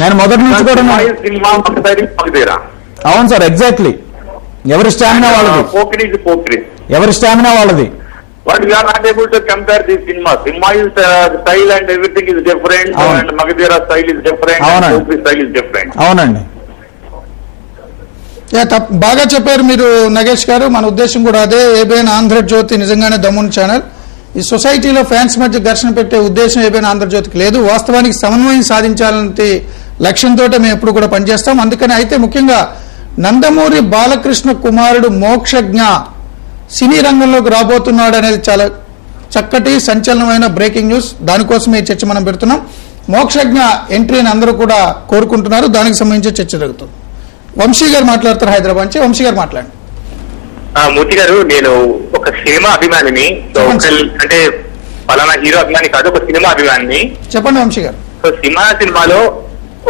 నేను మొదటి నుంచి కూడా అవును సార్, ఎగ్జాక్ట్లీ. ఎవరి స్టామినా వాళ్ళది, ఎవరి స్టామినా వాళ్ళది. But we are not able to compare these cinemas. Cinema is style and everything is different, and Magadera style is different, and Popri style is different. అవునండి. బాగా చెప్పారు మీరు నగేష్ గారు. మన ఉద్దేశం కూడా అదే. ఏబిఎన్ ఆంధ్రజ్యోతి నిజంగానే దమ్ముని ఛానల్. ఈ సొసైటీలో ఫ్యాన్స్ మధ్య ఘర్షణ పెట్టే ఉద్దేశం ఏబిఎన్ ఆంధ్రజ్యోతికి లేదు. వాస్తవానికి సమన్వయం సాధించాలంటే లక్ష్యంతో మేము ఎప్పుడు కూడా పనిచేస్తాం. అందుకని అయితే ముఖ్యంగా నందమూరి బాలకృష్ణ కుమారుడు మోక్షజ్ఞ సినీ రంగంలోకి రాబోతున్నాడు అనేది చాలా చక్కటి సంచలనమైన బ్రేకింగ్ న్యూస్. దానికోసమే ఈ చర్చ మనం పెడుతున్నాం. మోక్షజ్ఞ ఎంట్రీని అందరూ కూడా కోరుకుంటున్నారు. దానికి సంబంధించి చర్చ జరుగుతుంది. వంశీ గారు మాట్లాడతారు హైదరాబాద్ నుంచి. వంశీ గారు మాట్లాడండి. మూర్తి గారు, నేను ఒక సినిమా అభిమానిని. అంటే పలానా హీరో అభిమాని కాదు, ఒక సినిమా అభిమానిని. చెప్పండి వంశీ గారు. సో సినిమాలో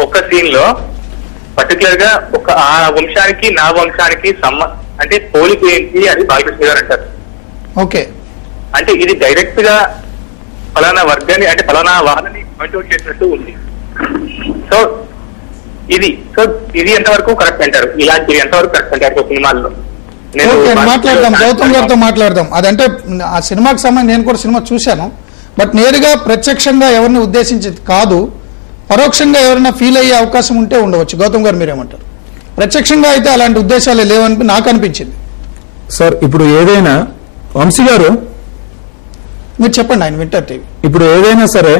ఒక సీన్ లో పర్టికులర్ గా ఒక ఆ వంశానికి నా వంశానికి అంటే పోలిక ఏంటి అని బాలకృష్ణ గారు అంటారు. ఓకే, అంటే ఇది డైరెక్ట్ గా ఫలానా వర్గాన్ని అంటే ఫలానా వాళ్ళని పాయింట్ అవుట్ చేసినట్టు ఉంది. సో ఇది ఎంతవరకు కరెక్ట్ అంటారు? ఇలాంటివి ఎంతవరకు కరెక్ట్ అంటారు సినిమాల్లో? మాట్లాడదాం, గౌతమ్ గారితో మాట్లాడదాం. అదంటే ఆ సినిమాకి సంబంధించి నేను కూడా సినిమా చూశాను. బట్ నేరుగా ప్రత్యక్షంగా ఎవరిని ఉద్దేశించి కాదు, పరోక్షంగా ఎవరైనా ఫీల్ అయ్యే అవకాశం ఉంటే ఉండవచ్చు. గౌతమ్ గారు మీరేమంటారు? ప్రత్యక్షంగా అయితే అలాంటి ఉద్దేశాలు లేవని నాకు అనిపించింది. సార్ ఇప్పుడు ఏదైనా, వంశీ గారు మీరు చెప్పండి, ఆయన వింటారు టీవీ. ఇప్పుడు ఏదైనా సరే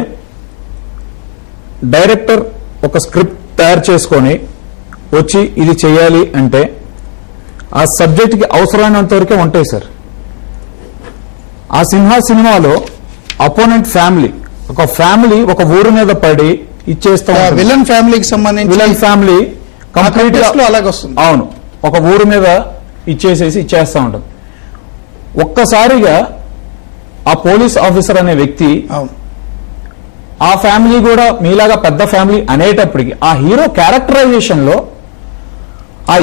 డైరెక్టర్ ఒక స్క్రిప్ట్ తయారు చేసుకొని వచ్చి ఇది చేయాలి అంటే ఆ సబ్జెక్ట్కి అవసరమైనంత వరకే ఉంటాయి సార్. ఆ సినిమాలో అపోనెంట్ ఫ్యామిలీ, ఒక ఫ్యామిలీ ఒక ఊరు మీద పడి ఇచ్చేస్తాం. విలన్ ఫ్యామిలీకి సంబంధించి విలన్ ఫ్యామిలీ కంప్లీట్ గా అలాగే వస్తుంది. అవును, ఒక ఊరు మీద ఇచ్చేస్తా ఉంటుంది. ఒక్కసారిగా ఆ పోలీస్ ఆఫీసర్ అనే వ్యక్తి ఆ ఫ్యామిలీ కూడా మీలాగా పెద్ద ఫ్యామిలీ అనేటప్పటికి ఆ హీరో క్యారెక్టరైజేషన్ లో ఆ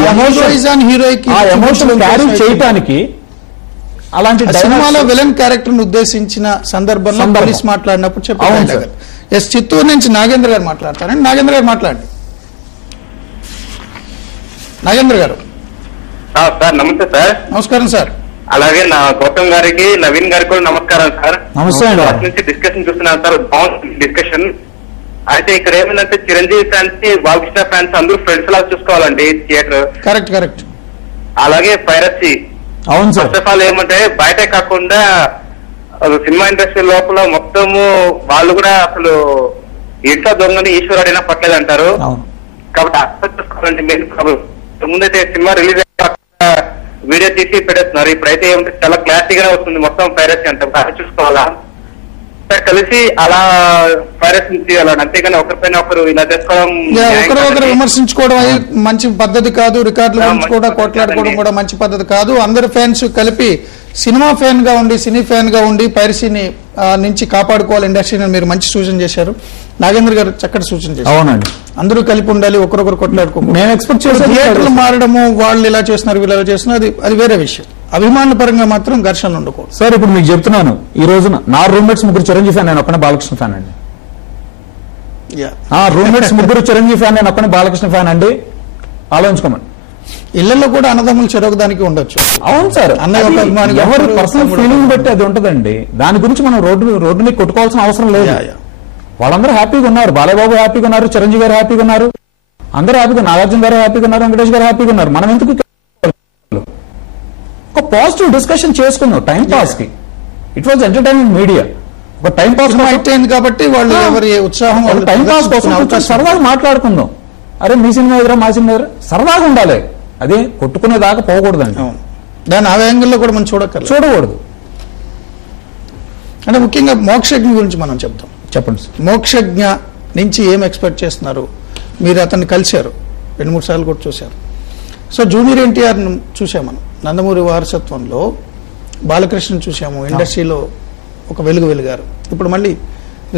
ఎమోషన్ క్యారీ చేయడానికి అలాంటి సినిమాలో విలన్ క్యారెక్టర్ ను ఉద్దేశించిన సందర్భంలో పోలీస్ మాట్లాడినప్పుడు చెప్పారు. ఎస్, చిత్తూరు నుంచి నాగేంద్ర గారు మాట్లాడతారండి. నాగేంద్ర గారు మాట్లాడండి. నాగేంద్ర గారు. సార్ నమస్తే సార్. నమస్కారం సార్. అలాగే నా గౌతమ్ గారికి, నవీన్ గారికి కూడా నమస్కారం సార్. నమస్తే. నుంచి డిస్కషన్ చూస్తున్నాను సార్, బాగుంది డిస్కషన్. అయితే ఇక్కడ ఏమైందంటే చిరంజీవి ఫ్యాన్స్ కి బాలకృష్ణ ఫ్యాన్స్ అందరూ ఫ్రెండ్స్ లాగా చూసుకోవాలండి థియేటర్. కరెక్ట్. అలాగే పైరసీ. అవును సార్. ఫస్ట్ ఆఫ్ ఆల్ ఏమంటే బయటే కాకుండా సినిమా ఇండస్ట్రీ లోపల మొత్తము వాళ్ళు కూడా అసలు ఇంట్లో దొంగని ఈశ్వరుడైనా పట్టలేదు అంటారు. కాబట్టి అర్థం చేసుకోవాలంటే మెయిన్ ప్రాబ్లం. ముందైతే సినిమా రిలీజ్ అయ్యే వీడియో తీసి పెట్టేస్తున్నారు. ఇప్పుడైతే ఏమంటే చాలా క్లారిటీగా వస్తుంది మొత్తం పైరసీ అంతా చూసుకోవాలా కలిసి అలా పైరసీ చేయాలని, అంతేగాని ఒకరిపైన ఒకరు ఇలా చేసుకోవడం ఒకరు విమర్శించుకోవడం మంచి పద్ధతి కాదు. రికార్డుల గురించి కూడా కొట్లాడుకోవడం కూడా మంచి పద్ధతి కాదు. అందరు ఫ్యాన్స్ కలిపి సినిమా ఫ్యాన్ గా ఉండి, సినీ ఫ్యాన్ గా ఉండి పైరసీని నుంచి కాపాడుకోవాలి ఇండస్ట్రీని మీరు మంచి సూచన చేశారు. నాగేంద్ర గారు చక్కటి సూచన చేశారు. అవునండి, అందరూ కలిపి ఉండాలి, ఒకరొకరు కొట్లాడుకోవాలి. నేను ఎక్స్పెక్ట్ చేసిన థియేటర్లు మారడము, వాళ్ళు ఇలా చేస్తున్నారు వీళ్ళు ఇలా చేస్తున్నారు, అది వేరే విషయం. అభిమానుల పరంగా మాత్రం ఘర్షణ ఉండకూడదు. సార్ ఇప్పుడు మీకు చెప్తున్నాను, ఈ రోజున నా రూమ్మేట్స్ ముగ్గురు చిరంజీవి ఫ్యాన్, నేను ఒక్కనే బాలకృష్ణ ఫ్యాన్ అండి. రూమ్మేట్స్ ముగ్గురు చిరంజీవి ఫ్యాన్, నేను ఒక్కనే బాలకృష్ణ ఫ్యాన్ అండి. ఆలోచించుకోమని. ఇళ్లలో కూడా అన్నదమ్ములు చెరొకదానికి ఉండొచ్చు. అవును సార్, అన్నయ్య ఎవరి పర్సనల్ ఫీలింగ్ బట్టి అది ఉంటదండి. దాని గురించి మనం రోడ్డుని కొట్టుకోవాల్సిన అవసరం లేదు. వాళ్ళందరూ హ్యాపీగా ఉన్నారు. బాలయ్యబాబు హ్యాపీగా ఉన్నారు, చిరంజీవి గారు హ్యాపీగా ఉన్నారు, అందరూ హ్యాపీగా, నాగార్జున గారు హ్యాపీగా ఉన్నారు, వెంకటేష్ గారు హ్యాపీగా ఉన్నారు. మనం ఎందుకు ఒక పాజిటివ్ డిస్కషన్ చేసుకుందాం టైం పాస్ కి. It was entertainment media. ఒక టైం పాస్ అయింది కాబట్టి వాళ్ళు ఎవరి ఉత్సాహం టైం పాస్ కోసం సరదాగా మాట్లాడుకుందాం. అరే మీ సినిమా ఎదురా మా సినిమా ఎదురా సరదాగా ఉండాలి. అదే కొట్టుకునేదాకా పోకూడదండి. దాని ఆ యాంగిల్లో కూడా మనం చూడకూడదు. అంటే ముఖ్యంగా మోక్షజ్ఞ గురించి మనం చెప్తాం. చెప్పండి సార్. మోక్షజ్ఞ నుంచి ఏం ఎక్స్పెక్ట్ చేస్తున్నారు? మీరు అతన్ని కలిశారు, 2-3 సార్లు కూడా చూశారు. సో జూనియర్ ఎన్టీఆర్ చూసాం మనం, నందమూరి వారసత్వంలో బాలకృష్ణ చూసాము, ఇండస్ట్రీలో ఒక వెలుగారు. ఇప్పుడు మళ్ళీ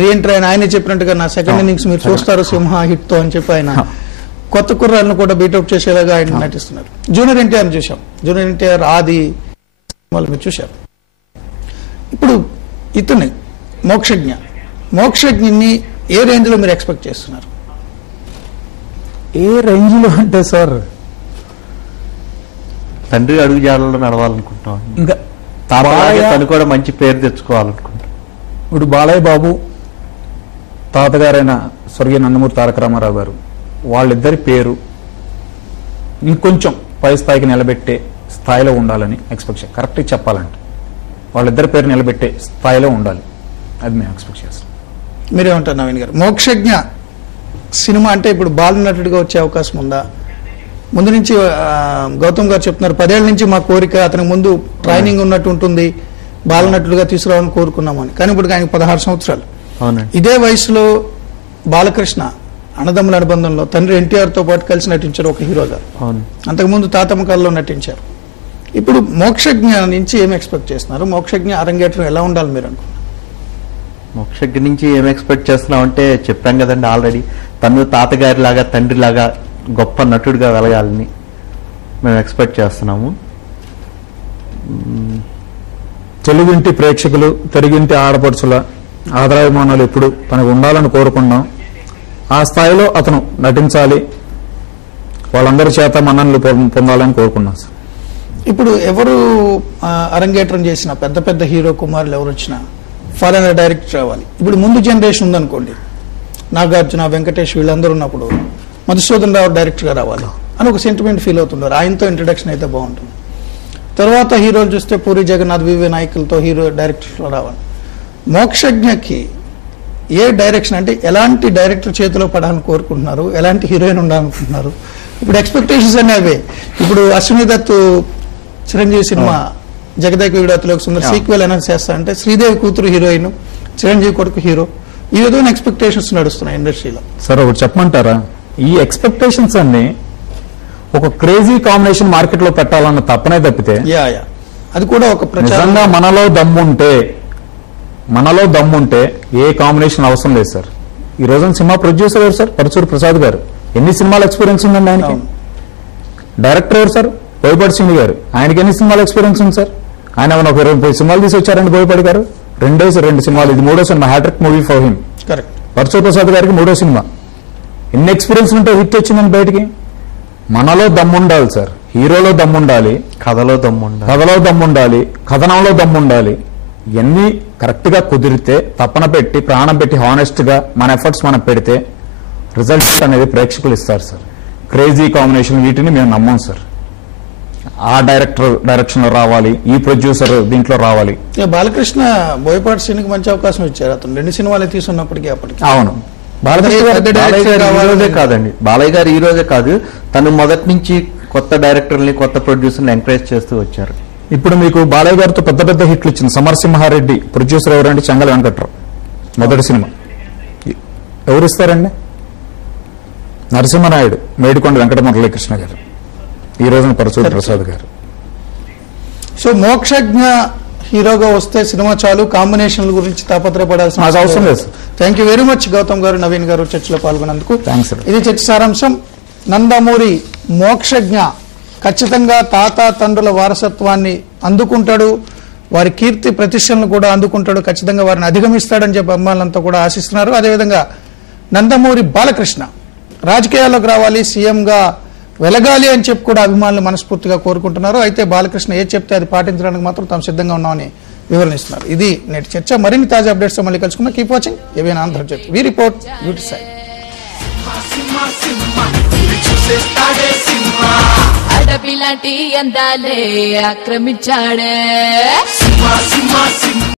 రీఎంట్రీ ఆయనే చెప్పినట్టుగా నా సెకండ్ ఇన్నింగ్స్ మీరు చూస్తారు సింహ హిట్ తో అని చెప్పి ఆయన కొత్త కుర్రాలను కూడా బీటౌట్ చేసేలాగా ఆయన నటిస్తున్నారు. జూనియర్ ఎన్టీఆర్ చూసాం, జూనియర్ ఎన్టీఆర్ ఆది మీరు చూశారు. ఇప్పుడు ఇతని మోక్షజ్ఞని ఏ రేంజ్ లో మీరు ఎక్స్పెక్ట్ చేస్తున్నారు? ఏ రేంజ్ లో అంటే సార్ తండ్రి అడుగు జాడల్లో నడవాలనుకుంటాం. ఇంకా తను కూడా మంచి పేరు తెచ్చుకోవాలనుకుంటాం. ఇప్పుడు బాలయ్య బాబు తాతగారైన స్వర్గీయ నందమూరి తారక రామారావు గారు వాళ్ళిద్దరి పేరు ఇంకొంచెం పై స్థాయికి నిలబెట్టే స్థాయిలో ఉండాలని ఎక్స్పెక్ట్ చేస్తాం. కరెక్ట్గా చెప్పాలంటే వాళ్ళిద్దరి పేరు నిలబెట్టే స్థాయిలో ఉండాలి, అది మేము ఎక్స్పెక్ట్ చేస్తాం. మీరేమంటారు నవీన్ గారు? మోక్షజ్ఞ సినిమా అంటే ఇప్పుడు బాలనటుడిగా వచ్చే అవకాశం ఉందా? ముందు నుంచి గౌతమ్ గారు చెప్తున్నారు 10 ఏళ్ల నుంచి మా కోరిక, అతనికి ముందు ట్రైనింగ్ ఉన్నట్టు ఉంటుంది, బాలనటుడిగా తీసుకురావాలని కోరుకున్నామని. కానీ ఇప్పుడు ఆయనకు 16 సంవత్సరాలు. ఇదే వయసులో బాలకృష్ణ అన్నదమ్ముల అనుబంధంలో తండ్రి ఎన్టీఆర్ తో పాటు కలిసి నటించారు ఒక హీరోగా. అంతకుముందు తాతమ్మకాల్లో నటించారు. ఇప్పుడు మోక్షజ్ఞ నుంచి ఏం ఎక్స్పెక్ట్ చేస్తున్నారు? మోక్షజ్ఞ అరంగేట్రం ఎలా ఉండాలి మీరు అనుకున్నారు? మోక్షజ్ఞ నుంచి ఏం ఎక్స్పెక్ట్ చేస్తున్నాం అంటే చెప్పాం కదండి ఆల్రెడీ, తను తాతగారి లాగా తండ్రి లాగా గొప్ప నటుడిగా వెలగాలని మేము ఎక్స్పెక్ట్ చేస్తున్నాము. తెలుగింటి ప్రేక్షకులు, తెలుగింటి ఆడపడుచుల ఆదరాభిమానాలు ఎప్పుడు తనకు ఉండాలని కోరుకున్నాం. ఆ స్థాయిలో అతను నటించాలి, వాళ్ళందరి చేత మన్ననలు పొందాలని కోరుకున్నాం సార్. ఇప్పుడు ఎవరు అరంగేట్రం చేసిన పెద్ద పెద్ద హీరో కుమారులు ఎవరు వచ్చినా ఫారెన్ డైరెక్టర్ రావాలి. ఇప్పుడు ముందు జనరేషన్ ఉందనుకోండి, నాగార్జున, వెంకటేష్ వీళ్ళందరూ ఉన్నప్పుడు మధుసూదన్ రావు డైరెక్టర్గా రావాలి అని ఒక సెంటిమెంట్ ఫీల్ అవుతున్నారు. ఆయనతో ఇంట్రడక్షన్ అయితే బాగుంటుంది. తర్వాత హీరోలు చూస్తే పూరి జగన్నాథ్, వివి నాయకులతో హీరో డైరెక్టర్లో రావాలి. మోక్షజ్ఞకి ఏ డైరెక్షన్ అంటే ఎలాంటి డైరెక్టర్ చేతిలో పడాలని కోరుకుంటున్నారు, ఎలాంటి హీరోయిన్ ఉండాలనుకుంటున్నారు? ఇప్పుడు ఎక్స్పెక్టేషన్స్ అనేవే. ఇప్పుడు అశ్విని దత్ చిరంజీవి సినిమా జగదేక వీడాతిలోకి సుందర సీక్వెల్ అనౌన్స్ చేస్తా అంటే శ్రీదేవి కూతురు హీరోయిన్, చిరంజీవి కొడుకు హీరో, ఈ విధమైన ఎక్స్పెక్టేషన్స్ నడుస్తున్నాయి ఇండస్ట్రీలో. సార్ ఒకటి చెప్పమంటారా? ఈ ఎక్స్పెక్టేషన్స్ అన్ని ఒక క్రేజీ కాంబినేషన్ మార్కెట్ లో పెట్టాలన్న తప్పనే తప్పితే అది కూడా ఒక నిజంగా మనలో దమ్ముంటే ఏ కాంబినేషన్ అవసరం లేదు సార్. ఈ రోజున సినిమా ప్రొడ్యూసర్ ఎవరు సార్? పరచూరి ప్రసాద్ గారు. ఎన్ని సినిమాల ఎక్స్పీరియన్స్ ఉందండి ఆయనకి? డైరెక్టర్ ఎవరు సార్? బోయపాటి సింగ్ గారు. ఆయనకి ఎన్ని సినిమాల ఎక్స్పీరియన్స్ ఉంది సార్? ఆయన ఒక 20 సినిమాలు తీసి వచ్చారండి బోయపాటి గారు. 2 సినిమాలు, ఇది 3వ సినిమా, hat trick movie for him. Correct. Paruchuri Prasad గారికి 3వ సినిమా. ఎన్ని ఎక్స్పీరియన్స్ ఉంటే హిట్ వచ్చిందని బయటికి. మనలో దమ్ముండాలి సార్, హీరోలో దమ్ముండాలి, కథలో దమ్ముండాలి, కథనంలో దమ్ముండాలి. ఇవన్నీ కరెక్ట్ గా కుదిరితే, తప్పన పెట్టి, ప్రాణం పెట్టి, హానెస్ట్ గా మన ఎఫర్ట్స్ మనం పెడితే రిజల్ట్ అనేది ప్రేక్షకులు ఇస్తారు సార్. క్రేజీ కాంబినేషన్ వీటిని మేము నమ్మం సార్. ఆ డైరెక్షన్ లో రావాలి, ఈ ప్రొడ్యూసర్ దీంట్లో రావాలి. బాలకృష్ణ బోయపాటి సీన్కి మంచి అవకాశం ఇచ్చారు. అతను 2 సినిమాలు తీసుకున్నప్పటికీ అప్పటికి. అవును, కాదండి, బాలయ్య గారు ఈ రోజే కాదు, తను మొదటి నుంచి కొత్త డైరెక్టర్ని, కొత్త ప్రొడ్యూసర్ని ఎంకరేజ్ చేస్తూ వచ్చారు. ఇప్పుడు మీకు బాలయ్య గారితో పెద్ద పెద్ద హిట్లు ఇచ్చింది. సమరసింహారెడ్డి ప్రొడ్యూసర్ ఎవరండి? చెంగల వెంకట్రావు. మొదటి సినిమా ఎవరు ఇస్తారండి? నరసింహనాయుడు, మేడికొండ వెంకట మురళీకృష్ణ గారు, ఈ రోజున పరచూరి ప్రసాద్ గారు. సో మోక్షజ్ఞ హీరోగా వస్తే సినిమా చాలు, కాంబినేషన్ల గురించి తాపత్రయపడాల్సిన అవసరం లేదు. Thank you very much Gautham garu, Naveen గారు చర్చలో పాల్గొన్నందుకు. థ్యాంక్స్. ఇది చర్చ సారాంశం. నందమూరి మోక్షజ్ఞ ఖచ్చితంగా తాత తండ్రుల వారసత్వాన్ని అందుకుంటాడు, వారి కీర్తి ప్రతిష్టలను కూడా అందుకుంటాడు, ఖచ్చితంగా వారిని అధిగమిస్తాడని చెప్పి అభిమానులంతా కూడా ఆశిస్తున్నారు. అదేవిధంగా నందమూరి బాలకృష్ణ రాజకీయాల్లోకి రావాలి, సీఎంగా వెలగాలి అని చెప్పి కూడా అభిమానులు మనస్ఫూర్తిగా కోరుకుంటున్నారు. అయితే బాలకృష్ణ ఏది చెప్తే అది పాటించడానికి మాత్రం తాము సిద్ధంగా ఉన్నామని వివరణిస్తున్నారు. ఇది నేటి చర్చ. మరిన్ని తాజా అప్డేట్స్ మళ్ళీ కలుసుకుందాం. Keep watching ABN Andhra Jyothi. V report, beauty side. అడవిలాంటి అందాలే ఆక్రమించాడే